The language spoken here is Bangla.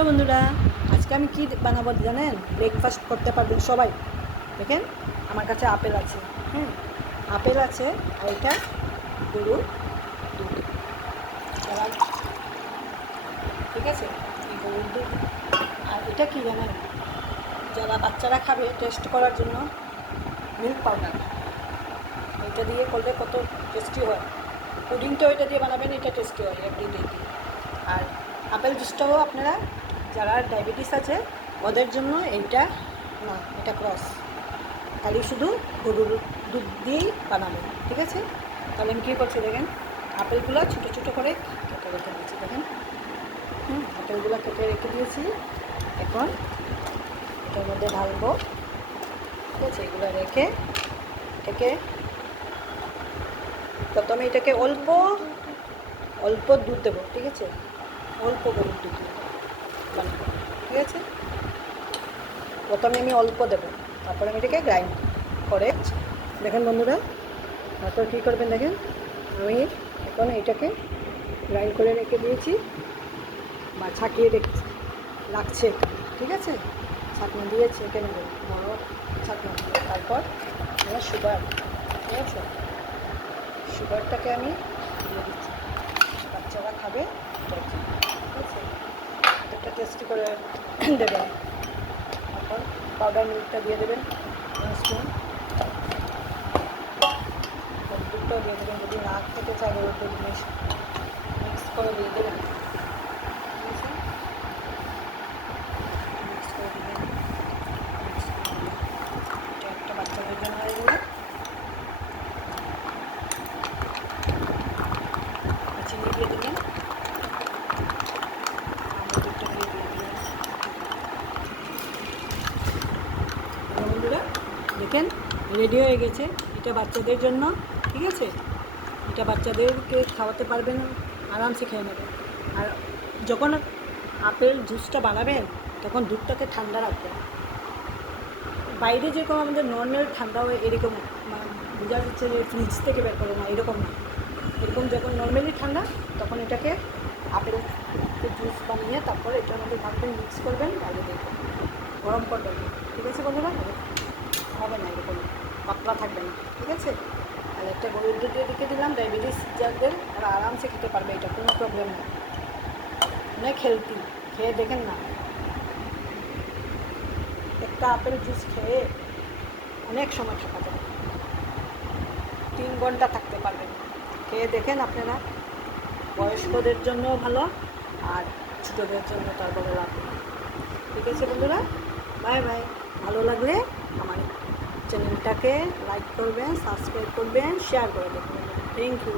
হ্যালো বন্ধুরা, আজকে আমি কি বানাবো জানেন? ব্রেকফাস্ট করতে পারবেন সবাই। দেখেন আমার কাছে আপেল আছে। আপেল আছে আর এটা গরুর দুধ। যারা ঠিক আছে, এই গরুর দুধ। আর এটা কি জানেন, যারা বাচ্চারা খাবে টেস্ট করার জন্য মিল্ক পাউডার। এটা দিয়ে করলে কত টেস্টি হয়। পুডিংটাও এটা দিয়ে বানাবেন, এটা টেস্টি হয় এভরিডে দিয়ে। আর আপেল জুসটাও আপনারা যারা ডায়াবেটিস আছে ওদের জন্য এইটা না, এটা ক্রস, খালি শুধু গরুর দুধ দিয়েই বানাবেন। ঠিক আছে, তাহলে আমি কী করছি দেখেন, আপেলগুলো ছোটো ছোটো করে কেটে রেখে দিয়েছি। দেখেন আপেলগুলো কেটে রেখে দিয়েছি। এখন এটার মধ্যে ঢালবো। ঠিক আছে, এগুলো রেখে এটাকে প্রথমে এটাকে অল্প অল্প দুধ দেবো। ঠিক আছে, অল্প গরুর দুধ বানাবো। ঠিক আছে, প্রথমে আমি অল্প দেবো, তারপরে আমি এটাকে গ্রাইন্ড করে। দেখেন বন্ধুরা, তারপর কী করবেন দেখেন, আমি এখন এটাকে গ্রাইন্ড করে রেখে দিয়েছি বা ছাঁকিয়ে রাখছে। ঠিক আছে, ছাঁকনা দিয়ে ছেঁকে নেবেন, বড় ছাঁকনা দিয়ে। তারপর আমার সুগার, ঠিক আছে, সুগারটাকে আমি দিয়ে দিচ্ছি। বাচ্চারা খাবে, ঠিক আছে, একটা টেস্টি করে দেবেন। তারপর পাউডার মিল্কটা দিয়ে দেবেন 1 স্পুন। দুধটাও দিয়ে দেবেন, যদি না খেতে চায় ওর দুধ মিক্স করে দিয়ে দেবেন। ঠিক আছে, মিক্স করে দেবেন। এটা একটা বাচ্চাদের জন্য হয়ে গেলে চিনি দিয়ে দেবেন, আমুল দুধটা দিয়ে দেবেন। বন্ধুরা দেখেন রেডি হয়ে গেছে, এটা বাচ্চাদের জন্য। ঠিক আছে, এটা বাচ্চাদেরকে খাওয়াতে পারবেন, আরামসে খেয়ে নেবেন। আর যখন আপেল জুসটা বানাবেন তখন দুধটাকে ঠান্ডা রাখবেন। বাইরে যেরকম আমাদের নর্মাল ঠান্ডা হয় এরকম বোঝা যাচ্ছে যে ফ্রিজ থেকে বের করে না, এরকম না। এরকম যখন নর্মালি ঠান্ডা তখন এটাকে আপেল জুস বানিয়ে তারপর এটার মধ্যে ভাববেন, মিক্স করবেন, বাইরে দেখবেন, গরম করবেন। ঠিক আছে বন্ধুরা, হবে না এরকম পাতলা থাকবে না। ঠিক আছে, আর একটা গরুর দুধ দিয়ে রেখে দিলাম, ডায়াবেটিস যাদের তারা আরামসে খেতে পারবে, এটা কোনো প্রবলেম নেই। অনেক হেলদি, খেয়ে দেখেন না, একটা আপেল জুস খেয়ে অনেক সময় থাকা যাবে, 3 ঘন্টা থাকতে পারবেন। খেয়ে দেখেন আপনারা, বয়স্কদের জন্য ভালো আর ছোটোদের জন্য তার বড় লাভ নেই। ঠিক আছে বন্ধুরা, বাই বাই। ভালো লাগলে আমার চ্যানেলটাকে লাইক করবেন, সাবস্ক্রাইব করবেন, শেয়ার করে দেবেন। Thank you.